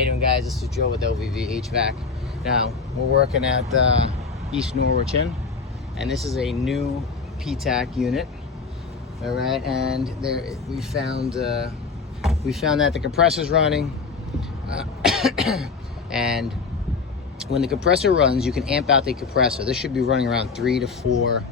How you doing, guys? This is Joe with LVV HVAC. Now, we're working at East Norwich Inn, and this is a new PTAC unit. All right, and there we found that the compressor's running, and when the compressor runs, you can amp out the compressor. This should be running around 3 to 4,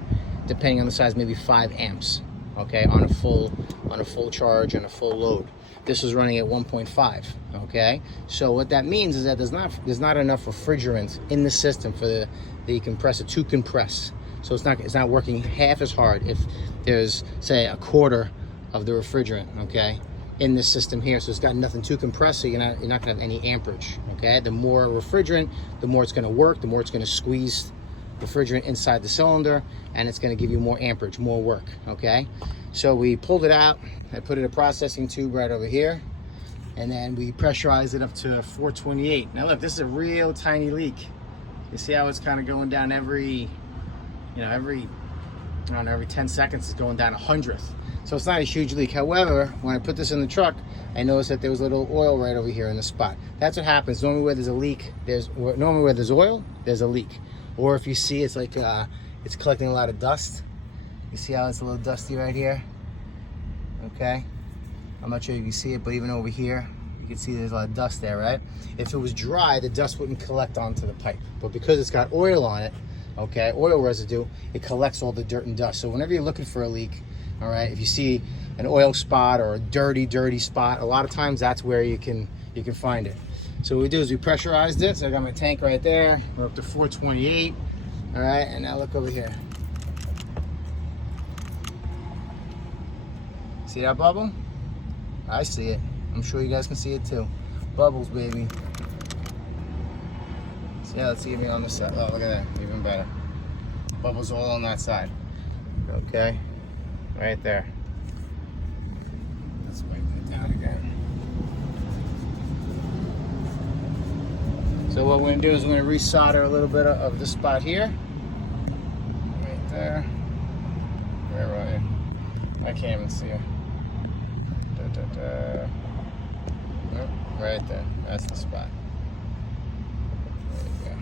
depending on the size, maybe 5 amps. Okay, on a full charge and a full load. This is running at 1.5. Okay, so what that means is that there's not enough refrigerant in the system for the compressor to compress. So it's not working half as hard if there's, say, a quarter of the refrigerant, okay, in this system here. So it's got nothing to compress, so you're not gonna have any amperage. Okay, the more refrigerant, the more it's gonna work, the more it's gonna squeeze refrigerant inside the cylinder, and it's going to give you more amperage, more work. Okay, so we pulled it out. I put in a processing tube right over here, and then we pressurized it up to 428. Now look, this is a real tiny leak. You see how it's kind of going down every 10 seconds it's going down 100th. So it's not a huge leak. However, when I put this in the truck, I noticed that there was a little oil right over here in the spot. That's what happens. Normally where there's a leak, normally where there's oil, there's a leak. Or if you see, it's like it's collecting a lot of dust. You see how it's a little dusty right here? Okay, I'm not sure if you can see it, but even over here, you can see there's a lot of dust there, right? If it was dry, the dust wouldn't collect onto the pipe. But because it's got oil on it, okay, oil residue, it collects all the dirt and dust. So whenever you're looking for a leak, all right, if you see an oil spot or a dirty spot, a lot of times that's where you can find it. So what we do is we pressurized it. So I got my tank right there. We're up to 428. All right, and now look over here. See that bubble? I see it. I'm sure you guys can see it too. Bubbles, baby. See how it's even on the side. Oh, look at that, even better. Bubbles all on that side. Okay, right there. Let's wipe that down again. So what we're going to do is we're going to resolder a little bit of this spot here. Right there. Where are you? I can't even see you. Nope, right there. That's the spot. There you go.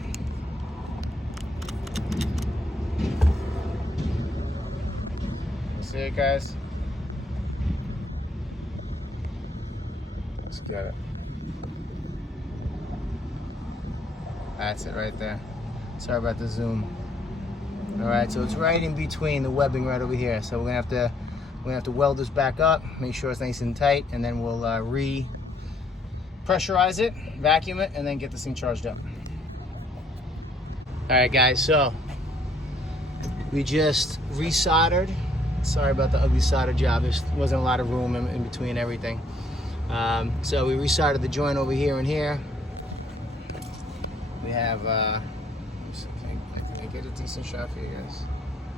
You see it, guys? Let's get it. That's it right there. Sorry about the zoom. All right, so it's right in between the webbing right over here. So we're gonna have to weld this back up, make sure it's nice and tight, and then we'll re-pressurize it, vacuum it, and then get this thing charged up. All right, guys. So we just resoldered. Sorry about the ugly solder job. There wasn't a lot of room in between everything. So we resoldered the joint over here and here. We have, can I get a decent shot for you guys?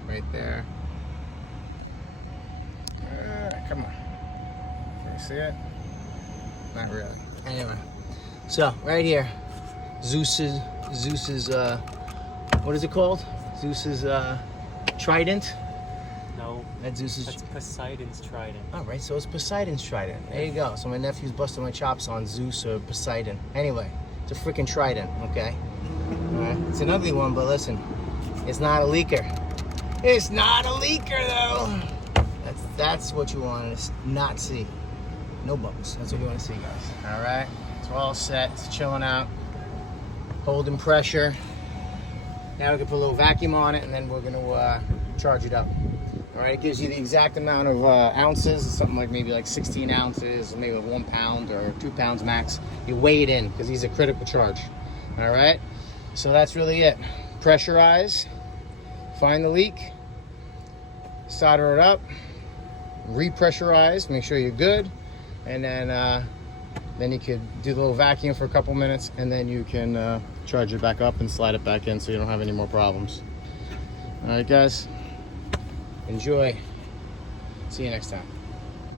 Right there. Come on. Can you see it? Not really. Anyway, so right here, Zeus's, what is it called? Zeus's trident? No. That's Poseidon's trident. All right, so it's Poseidon's trident. There you go. So my nephew's busting my chops on Zeus or Poseidon. Anyway. It's a freaking trident, okay? All right, it's an ugly one, but listen, it's not a leaker. It's not a leaker, though. That's what you want to not see. No bubbles. That's what you want to see, guys. All right, it's all set. It's chilling out, holding pressure. Now we can put a little vacuum on it, and then we're gonna charge it up. All right, it gives you the exact amount of ounces. It's something like maybe like 16 ounces, maybe 1 pound or 2 pounds max. You weigh it in because these are critical charge. All right, so that's really it. Pressurize, find the leak, solder it up, repressurize, make sure you're good, and then you could do the little vacuum for a couple minutes, and then you can charge it back up and slide it back in so you don't have any more problems. All right, guys. Enjoy. See you next time.